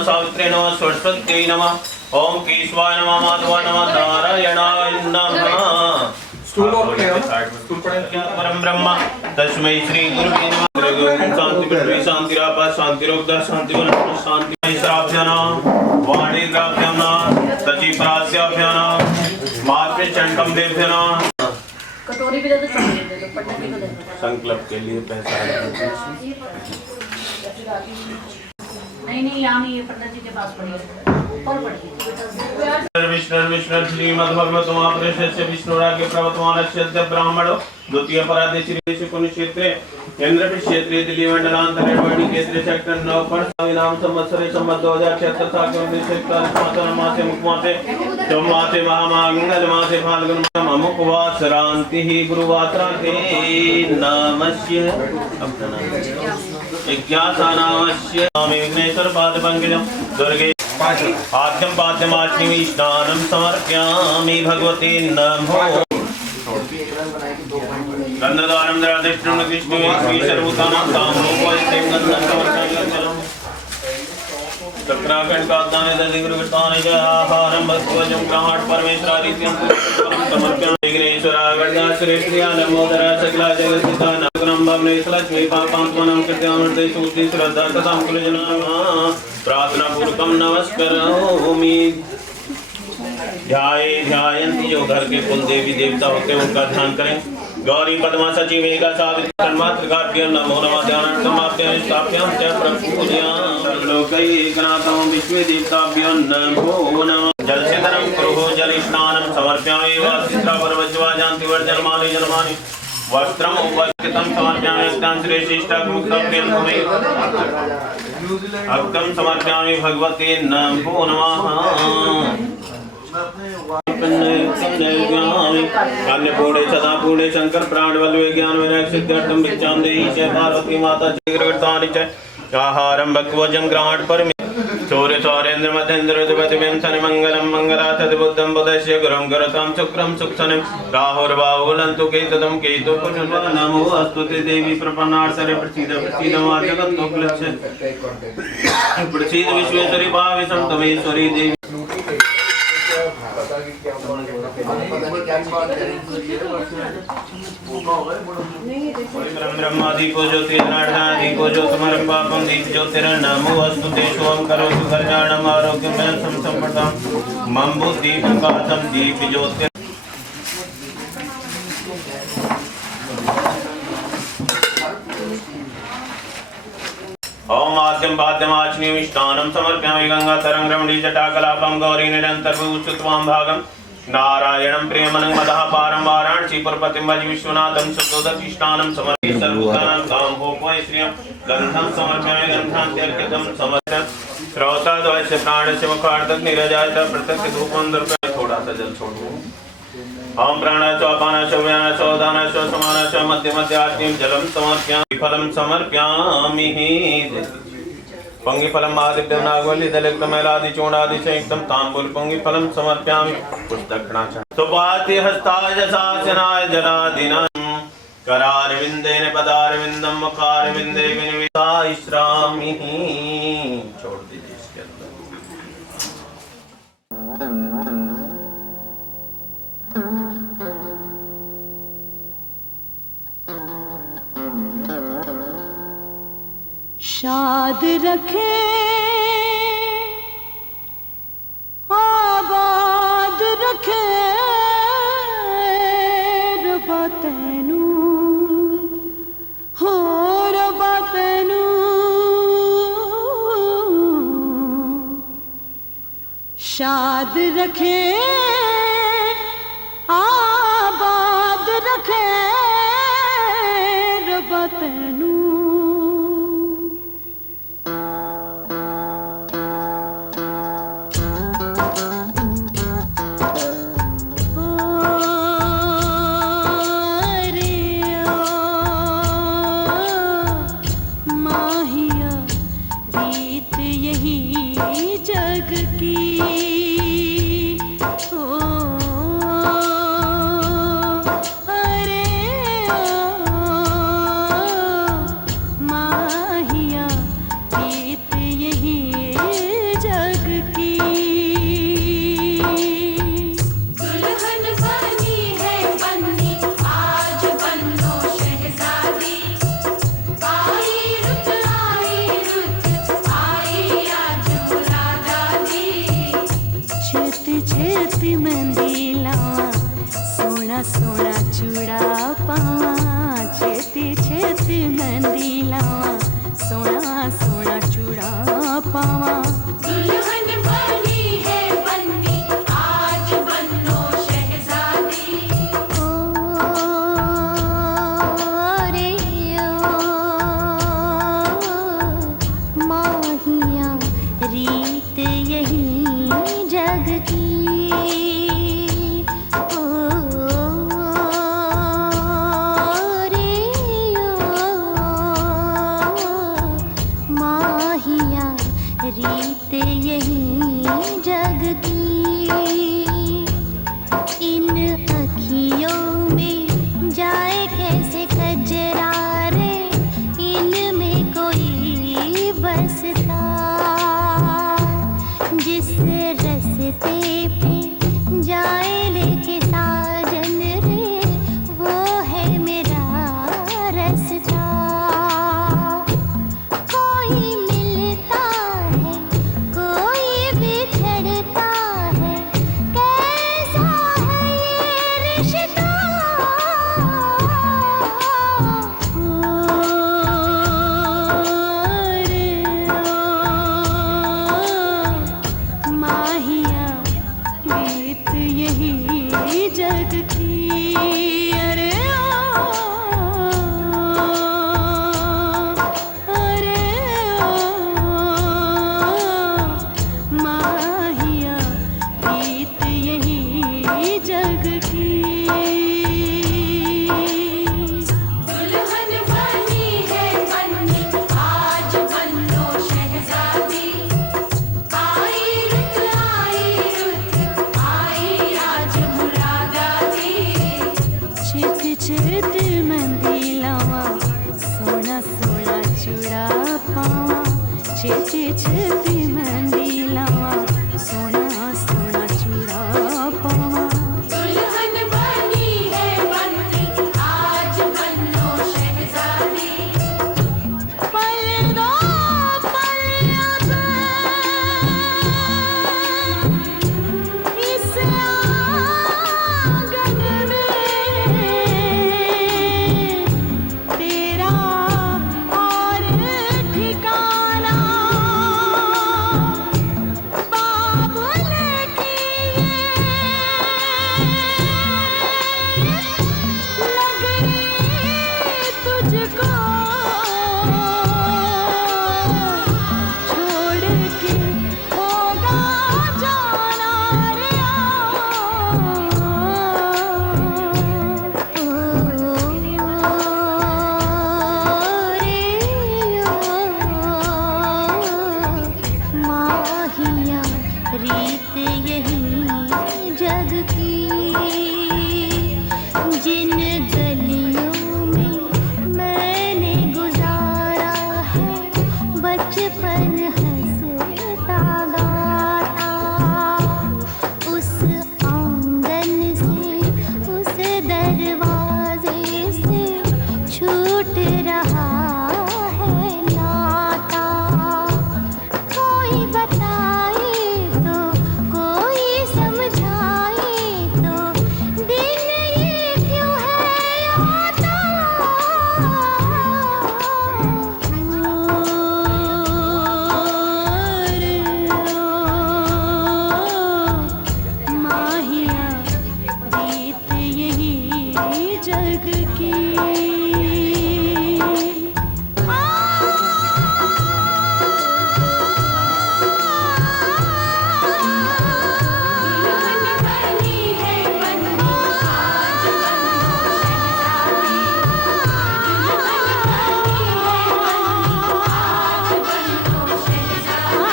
नमः सावित्रे नमः सरस्वत्यै नमः ओम केशवाय नमः माधवाय नमः नारायणाय नमः। परम ब्रह्म तस्मै श्री गुरुवे नमः। शांति पृथ्वी शांतिरापा शांतिरोग्ध शांतिवन शांति श्राभ्यानां वाणीग्राभ्यानां सचिप्रास्याभ्यानां मात्रे चंकम देभ्यानां। कटोरी भी दे दो, चम्मच दे दो, पन्ने भी दे दो। संकल्प के लिए पैसा नहीं यहाँ नहीं, ये पंडित जी के पास पड़ी है। विष्णु श्रीमद्भगवत महापुरुषस्य विष्णुराज्ञ प्रवर्तमानस्य ब्राह्मणो द्वितीय परादे श्री कुन क्षेत्रे इंद्रपि क्षेत्रे दिल्ली मंडलांतरे वाणी क्षेत्रे सेक्टर 9 पर नाम संवत्सरे संवत 2076 साल मासे मुखमासे चौमासे महामांगल मासे फाल्गुन अमुकवासरांति गुरुवासरांति नमस्य इज्ञासानामस्य स्वामी विघ्नेश्वर पाद पंकजं दुर्गे आद्यं पाद्यमाश्निमि स्नानं समर्पयामि भगवते नमो। गन्धद्वारं द्रादिष्टं कृष्णे श्री सर्वभूतानां ताम्रोपस्तें गन्धं समर्पयामि। चक्राखंड कात्ताने दधिगुरुकृताने च आहारं भस्वजं ग्रहाण परमेश्वरादित्यं समर्पयामि। विघ्नेश्वरागणा श्रीप्रिया नमोदरा सकला जगत्पिता नमः भवनेश्वरलक्ष्मी पापात्मनं कृत्यामृते सूति श्रद्धा तथा कुलजनाः प्रार्थना पूर्वकं नमस्करोमि। ध्यायन्ति जो घर के कुल देवी देवता होते हैं उनका ध्यान करें। गौरी पद्मा सची मेघा सावित्री तन्मात्र गाभ्यो नमो नमः ध्यानं समाप्य स्थाप्यं च प्रपूजयामि। लोकैकनाथं विश्वे देवताभ्यो नमो नमः। जलसेचनं कुरुः जलस्नानं समर्पयामि। वासित्रावरवज्वाजान्ति वर्जन्मानि जन्मानि वस्त्रम् उपस्थितं समर्पयामि। अक्तं श्रेष्ठमुक्तं अक्तं समर्पयामि भगवते नमो नमः। अन्नपूर्णे सदापूर्णे शंकर प्राणवल्लभे ज्ञान वैराग्य सिद्ध्यर्थं भिक्षां देहि च पार्वती माता जगद्गुरुतानि च आहारं भक्वजं ग्रहाण परमे चौर्य चौरेन्द्र मध्येन्द्र दुपतिमें शनि मंगलम मंगलाथ बुद्धं बुधस्य गुरुं गुरुतं शुक्रं सुक्षनं राहुर्बाहुलं तु केतुं केतु पुनर्वा नमो अस्तुते देवी प्रपन्नार्चरे प्रसीद प्रसीद मार्गतोक्लक्ष प्रसीद विश्वेश्वरी भावेशं तमेश्वरी देवी। ब्रह्मादिको ज्योतिर्नारायणादिको ज्योतिर्मयं पापं दीप ज्योतिर्नमो अस्तुते शुभं करोतु कल्याणम् आरोग्यं संपदां मम बुद्धिं कातं दीप ज्योतिर्। ओम आद्यं पाद्यमाचनीं स्नानं समर्पयामि। गंगातरं रमणी जटाकलापं गौरी निरन्तरभूषित्वां भागं नारायणं प्रेमनं मदः पारं वाराणसीपुरपतिं भज विश्वनाथं शुद्धोदकि स्नानं समर्पयामि। सर्वभूतानां कामभोगमय श्रियं गन्धं समर्पयामि। गन्धान्त्यर्पितं समर्पयामि। श्रोताद्वयस्य प्राणस्य मुखार्धं निरजायत प्रत्यक्ष धूपं दर्पयामि। थोड़ा सा जल छोड़ो। ओम प्राणाच अपानाच व्यानाच उदानाच समानाच मध्य मध्याग्निं जलं समर्पयामि। फलं समर्पयामि। पंगिफलम् आदित्यं नागवल्लीदलितमैलादिचूडादि संयुक्तं ताम्बूल पंगिफलं समर्पयामि। पुष्पदक्षिणा च सुपाति हस्ताय शासनाय जलादिनां करारविन्देन पदारविन्दं मुखारविन्दे विनिविष्टामि। छोड़ दीजिए इसके अंदर। शाद रखे आबाद रखे रबा तैनू हो रबा तैनू शाद रखे आबाद रखे रबा तैनू। सोना चूड़ा पावा छेती छेती मेहंदी लावा सोना सोना चूड़ा पावा दुल्हन बनी है बन्नी आज बनो शहजादी ओ रे ओ माहिया रीत यही जग की ओ रे ओ माहिया रीत यही जग की इन अखियों में जाए कैसे कजरा रे इनमें कोई बसता जिस रस्ते पे जाए लेके साजन रे वो है मेरा रास्ता कोई मिलता है कोई बिछड़ता है कैसा है ये रिश्ता ओ रे ओ माहिया बीत यही जग की अरे माहिया बीत यही जग की दुल्हन बनी है बन्नी आज बनो शहजादी आई रुत आई आज मुरादादी चित चित मेहंदी लावा सोना सोना चूड़ा पावा चित चित मेहंदी लावा सोना सोना चूड़ा पावा दुल्हन बनी है बन्नी आज बनो शहजादी पल दो पल अब इस आंगन में तेरा और ठिकाना बाबुल की लग रही तुझको छोड़ के होगा जाना रे माहिया रीत यही जग की जिन गलियों में मैंने गुजारा है बचपन हंसता गाता उस आंगन से उस दरवाजे से छूट रहा है नाता कोई बताए तो कोई समझाए तो दिन ये क्यों है आता रे माहिया रीत यही जग की दुल्हन बनी है बन्नी आज बनो शहजादी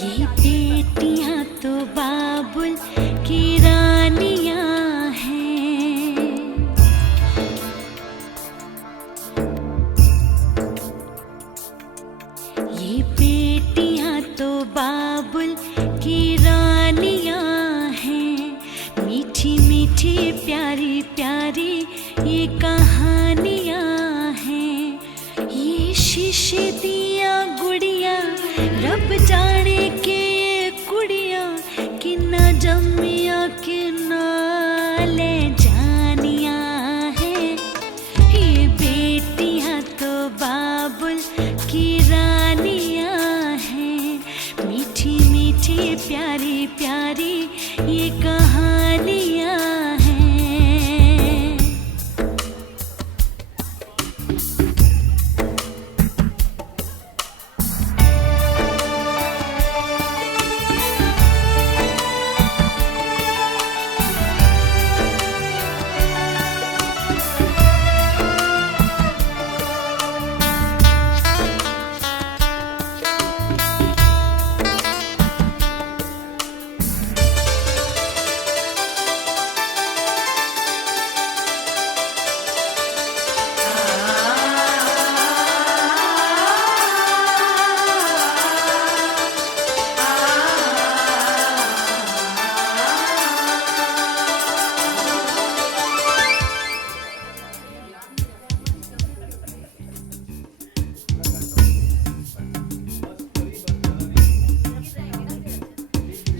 ये बेटियां तो बाबुल की रानियां हैं ये बेटियां तो बाबुल की रानी प्यारी प्यारी ये कहानियाँ हैं। ये शीशे दिया गुड़िया रब जाने के ये कुड़िया कि न जमिया कि न ले जानिया हैं। ये बेटियाँ तो बाबुल की रानियाँ हैं। मीठी मीठी प्यारी प्यारी ये कहानियाँ हैं।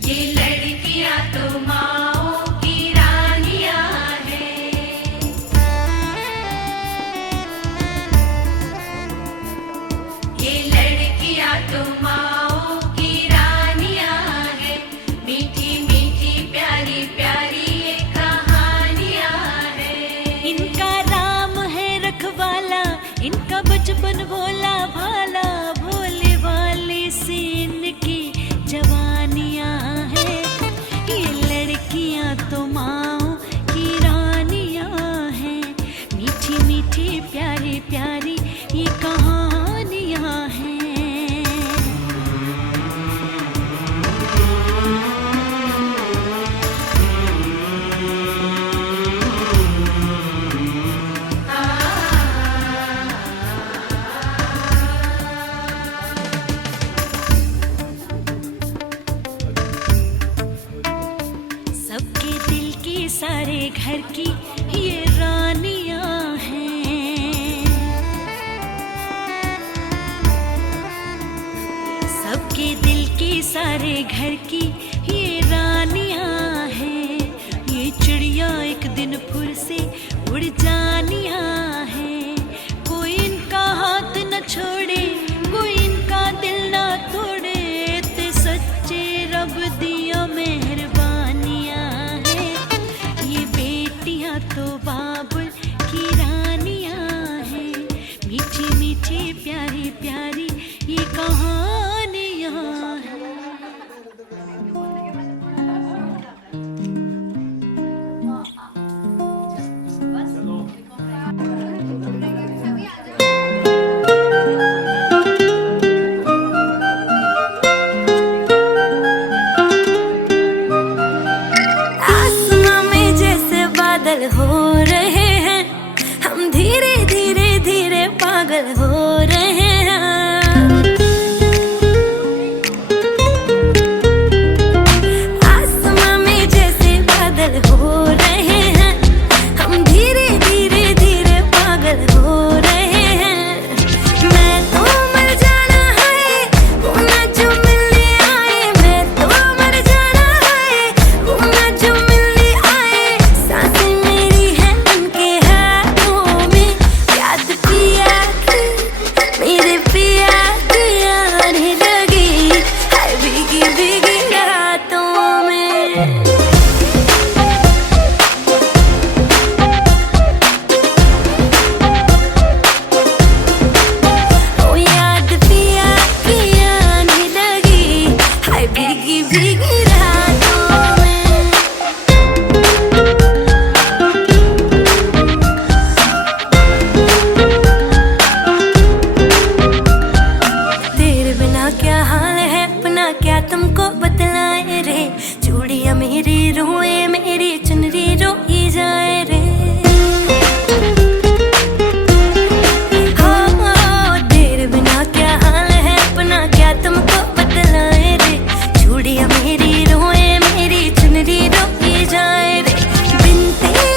ये लड़कियां तो माओ की रानियां हैं। ये लड़कियां तो माओ की रानियां हैं। मीठी मीठी प्यारी प्यारी ये कहानियां हैं। इनका राम है रखवाला, इनका बचपन भोला भाला, भोले वाले से इनकी जवानियाँ हैं। ये लड़कियाँ तो माओ की रानियाँ हैं। मीठी मीठी प्यारी प्यारी ये कहानियाँ हैं। सबके दिल की सारे घर की ये रानियाँ हैं। सबके दिल की सारे घर की ये रानियाँ हैं। ये चिड़िया एक दिन फिर से उड़ जानियाँ हैं। कोई इनका हाथ न छोड़े, कोई इनका दिल न तोड़े, ते सच्चे रब दिया मेहरबानियाँ हैं। ये बेटियाँ तो बाबुल की रानियाँ हैं। मीठी मीठी प्यारी प्यारी ये कहानियाँ हैं। आसमां में जैसे बादल हो रहे हैं, हम धीरे धीरे धीरे पागल हो रहे हैं। आसमां में जैसे बादल हो रहे हैं, हम धीरे धीरे धीरे पागल हो रहे हैं। मैं तो मर जाना है वो ना जो मिलने आए। मैं तो मर जाना है वो ना जो मिलने आए। सांसें मेरी है उनके हाथों में। याद पिया की मेरे पिया की आने लगी है भीगी भीगी रातों में। ओ याद पिया की आने लगी है भीगी भीगी रातों में। तेरे बिना क्या हाल है अपना क्या तुमको बतलाए रे। चूड़ियाँ मेरी रोए मेरी चुनरी रोई जाए रे। हो तेरे बिना क्या हाल है अपना क्या तुमको बतलाए रे। चूड़ियाँ मेरी रोए मेरी चुनरी रोई जाए रे। बिन तेरे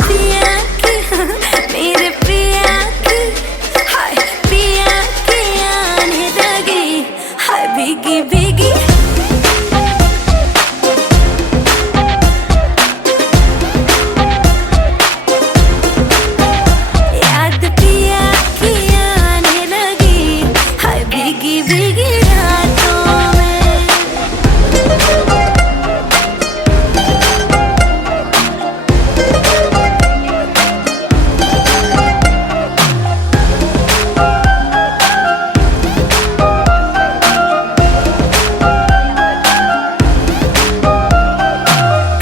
पिया की मेरे पिया की, हाय पिया की आने लगी, हाय भीगी भीगी। याद पिया की आने लगी, हाय भीगी भीगी रातों में।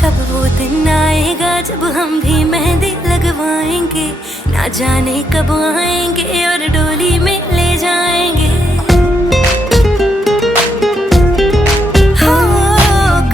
कब वो दिन आएगा जब हम भी मेहंदी लगवाएंगे, ना जाने कब आएंगे और डोली में ले जाएंगे। हो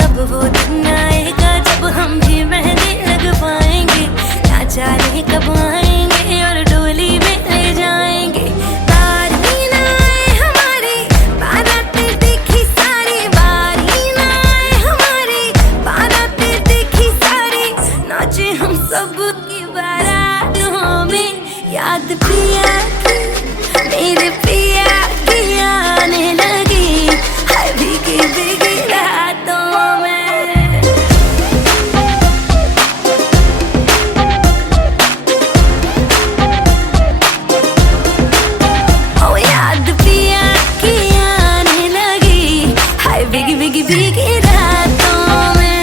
कब वो दिन आएगा जब हम भी मेहंदी लगवाएंगे, ना जाने कब आएंगे और डोली में ले जाएंगे। बारी ना आए हमारी बारातें देखी सारी, बारी ना आए हमारी बारातें देखी सारी, नाचे हम सब की बारातों में। याद पिया की मेरे पिया की आने लगी, हाय भीगी भीगी रातों में। ओ याद पिया की आने लगी, हाय भीगी भीगी भीगी रातों में।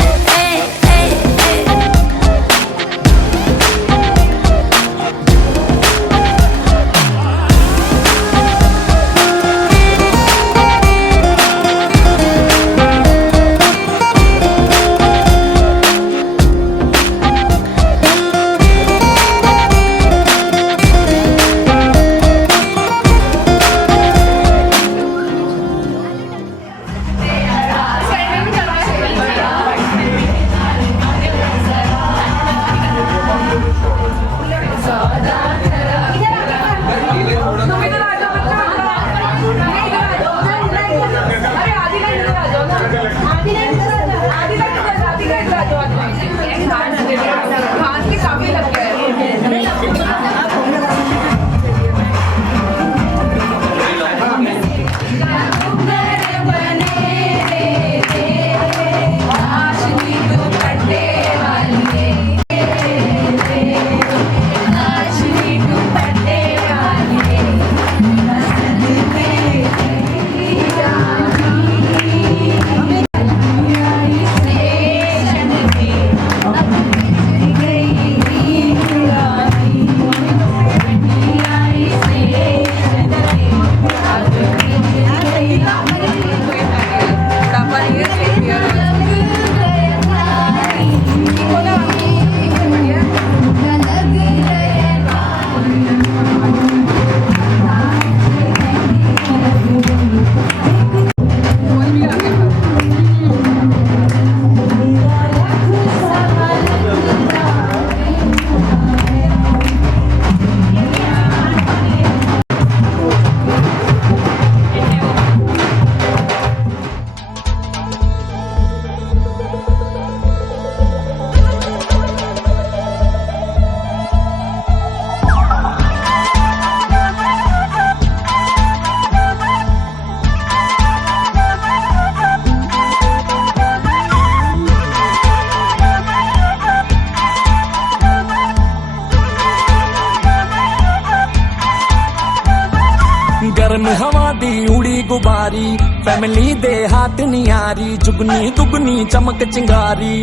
गर्म हवा दी उड़ी गुबारी, फैमिली दे हाथ नियारी, जुगनी दुगनी चमक चिंगारी।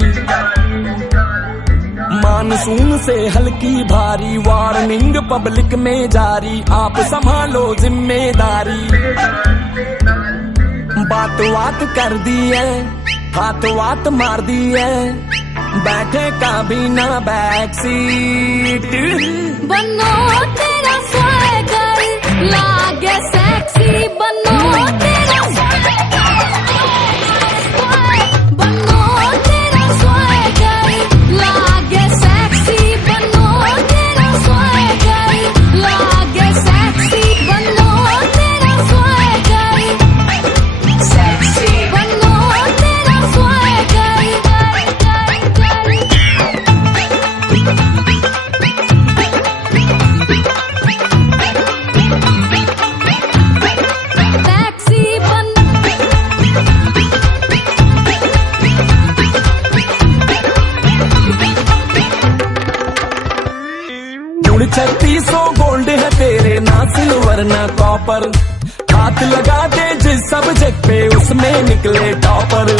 मानसून से हल्की भारी, वार्निंग पब्लिक में जारी, आप संभालो जिम्मेदारी। बात बात कर दी है, हाथ वात मार दी है, बैठे का भी ना बैक सीट। बनो तेरा स्वैगर लागे सेक्सी, बनो तेरा बनो तेरा स्वैगर लागे सेक्सी, बनो तेरा स्वैगर लागे सेक्सी, बनो तेरा स्वैगर सेक्सी, बनो तेरा स्वैगर। मुड़ 3600 गोल्ड है तेरे, ना सिल्वर ना कॉपर। हाथ लगा दे जिस सब्जेक्ट पे उसमें निकले टॉपर।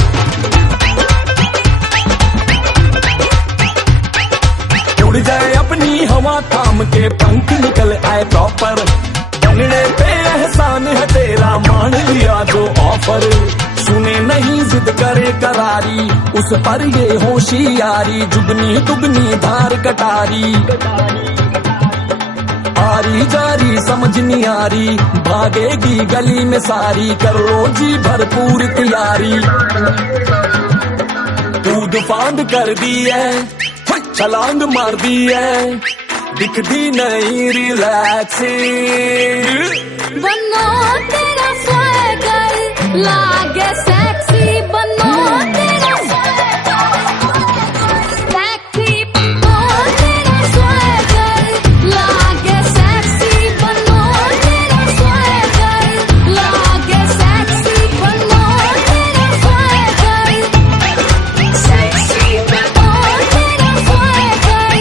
उड़ जाए अपनी हवा थाम के, पंख निकल आए प्रॉपर। बनने पे एहसान है तेरा, मान लिया जो ऑफर। सुने नहीं जिद करे करारी, उस पर ये होशियारी। जुगनी दुगनी धार कटारी, आरी जारी समझ नहीं आ रही। भागेगी गली में सारी, कर लो जी भरपूर तैयारी। कूद फांद कर दी है, छलांग मार दी है, दिखती नहीं रिलैक्सिंग। बनो तेरा स्वैगर लागे सेक्सी, बनो तेरा सेक्सी, बनो तेरा स्वैगर लागे सेक्सी, बनो तेरा स्वैगर लागे सेक्सी, बनो तेरा स्वैगर सेक्सी, बनो तेरा स्वैगर।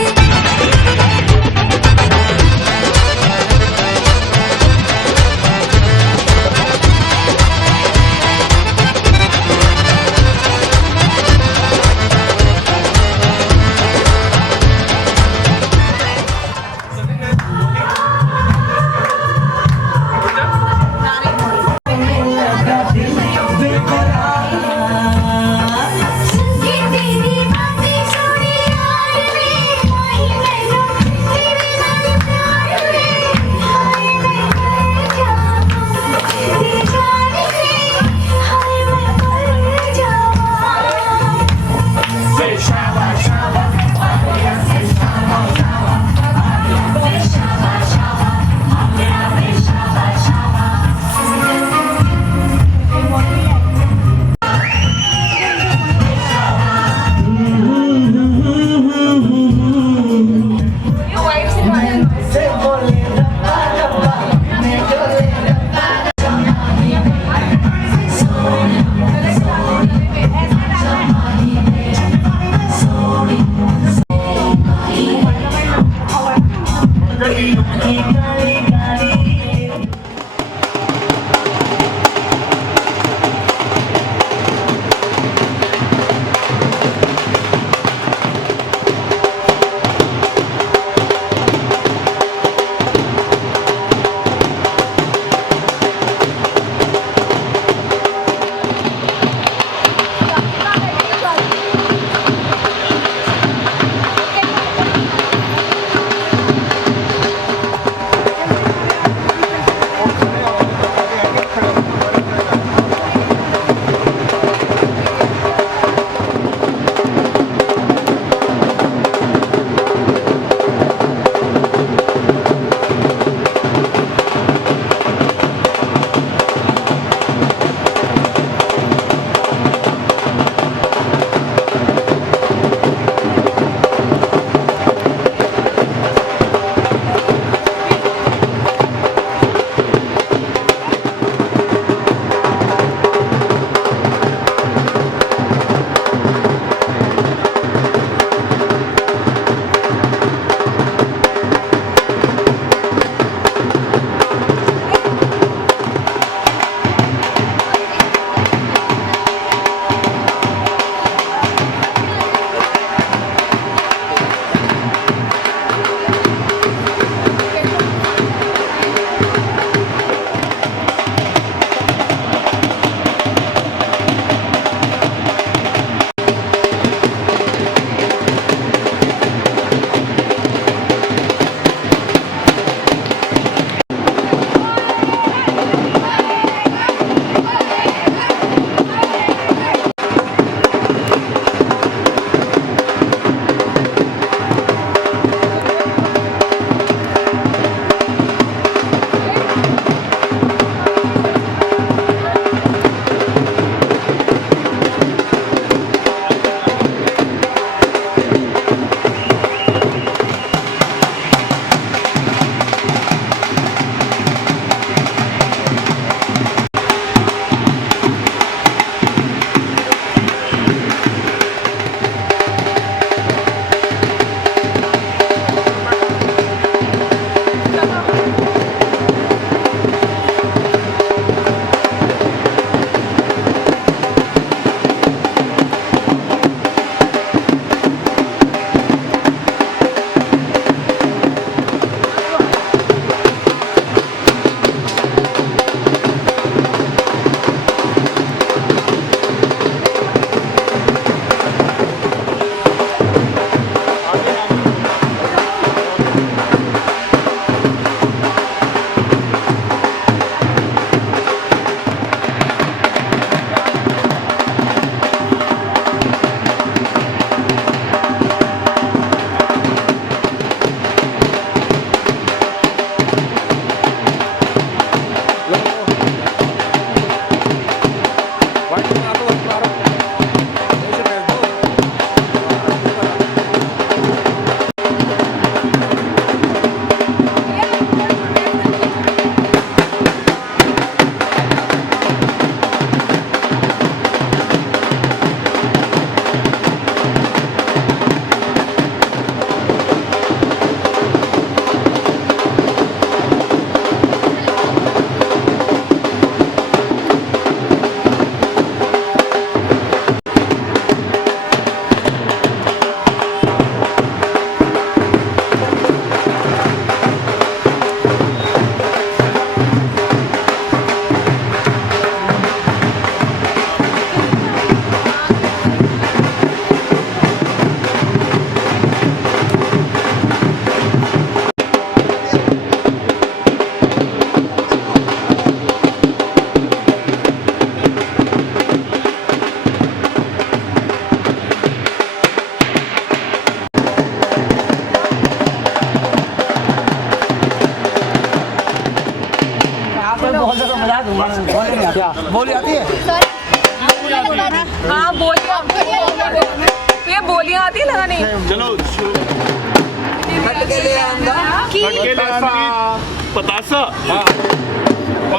ਖੜਕੇ ਲਿਆਂਦੀ ਪਤਾਸਾ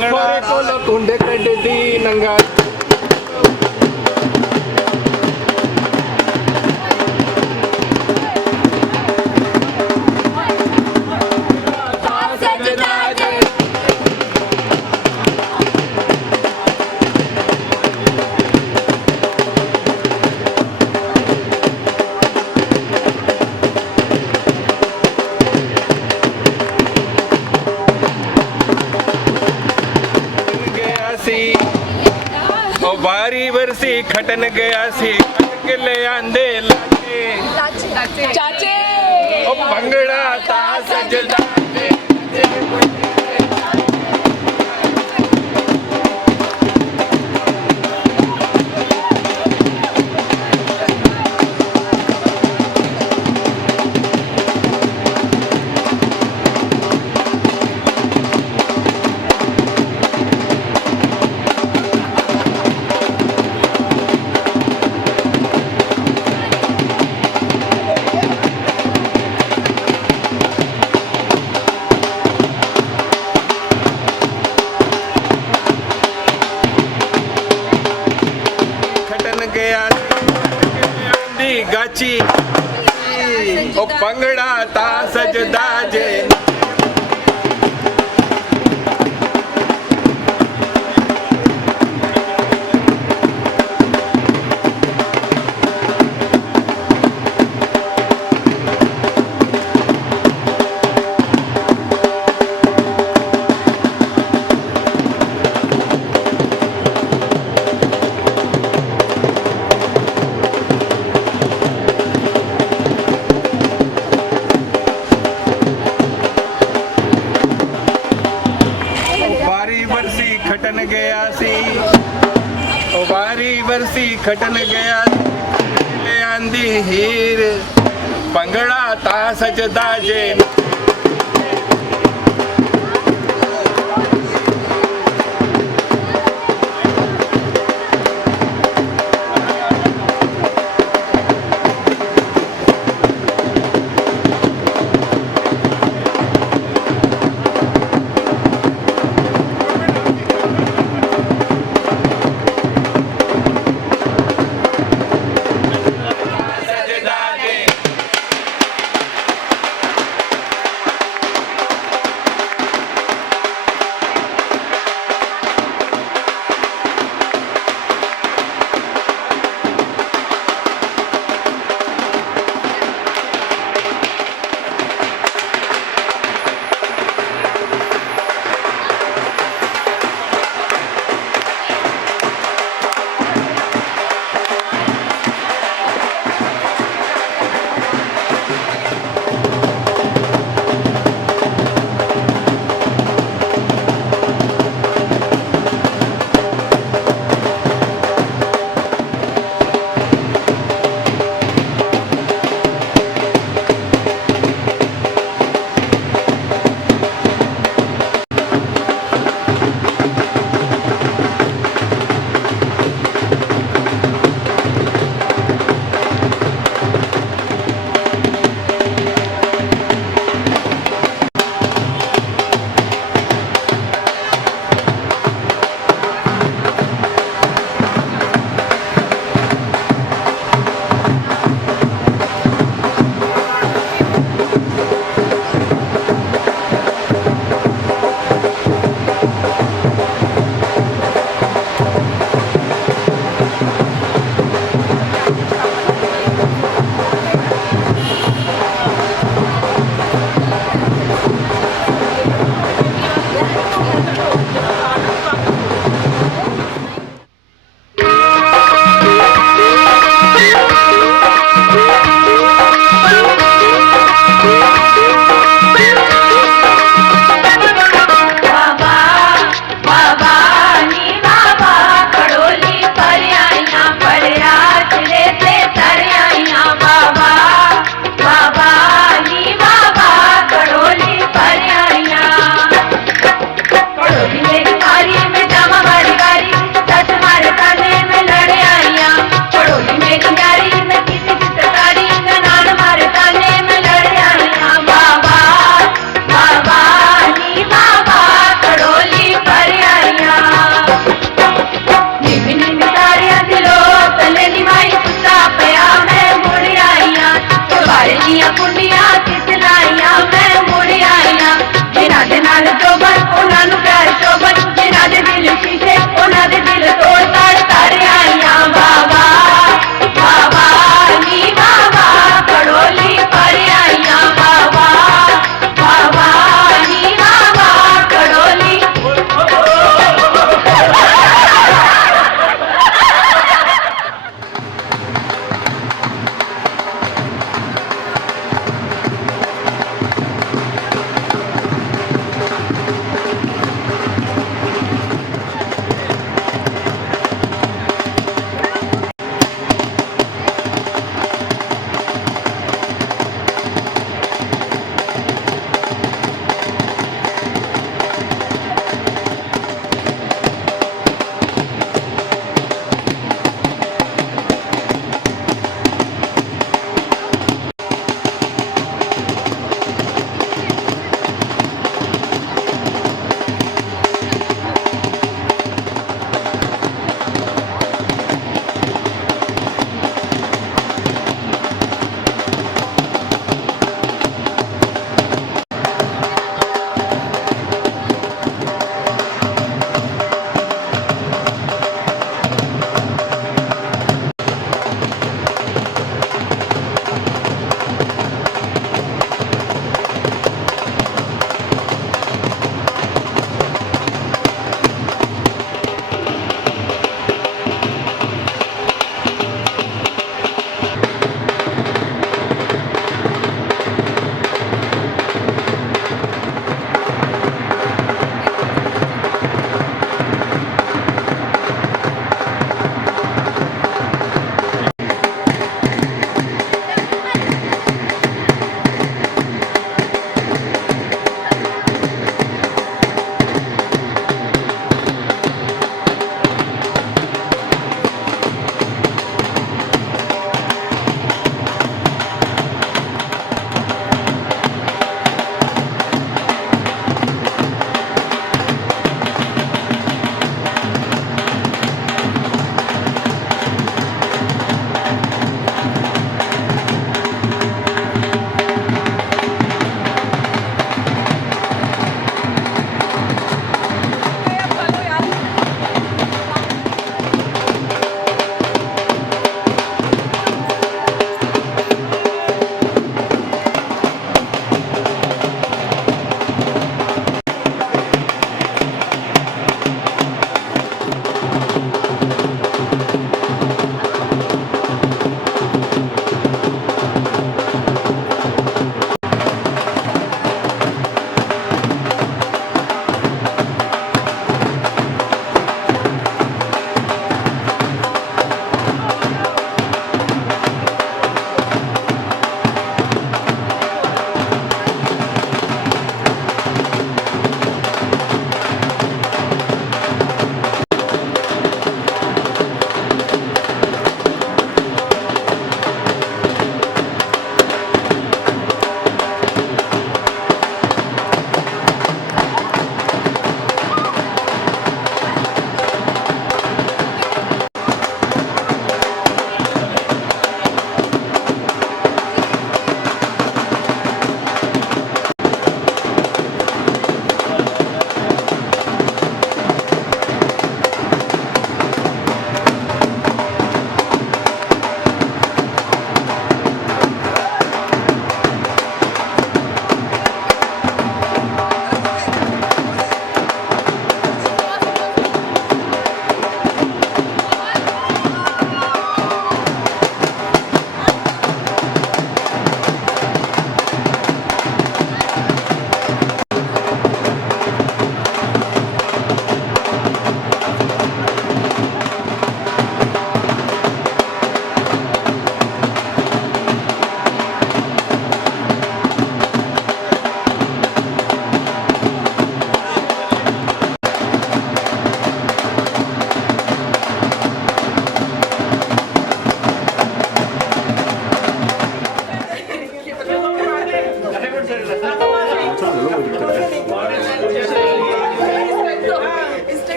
ਸਾਰੇ ਕੋਲ ਕੁੰਡੇ ਕੱਢਦੀ ਨੰਗਾ ਉਹ ਵਾਰੀ ਵਰਸੀ ਖਟਨ ਗਿਆ ਸੀ ਕਿ ਲਿਆਂਦੇ ਲਾਗੇ ਚਾਚੇ ਉਹ ਭੰਗੜਾ ਤਾਂ ਸਜਦਾ ਗਾਚੀ ਉਹ ਭੰਗੜਾ ਤਾਂ ਸਜਦਾ ਜੇ ਖਟਨ ਗਿਆ ਸੀ ਉਹ ਵਾਰੀ ਵਰਸੀ ਖਟਨ ਗਿਆ ਲਿਆਂਦੀ ਹੀਰ ਭੰਗੜਾ ਤਾਂ ਸਜਦਾ ਜੇ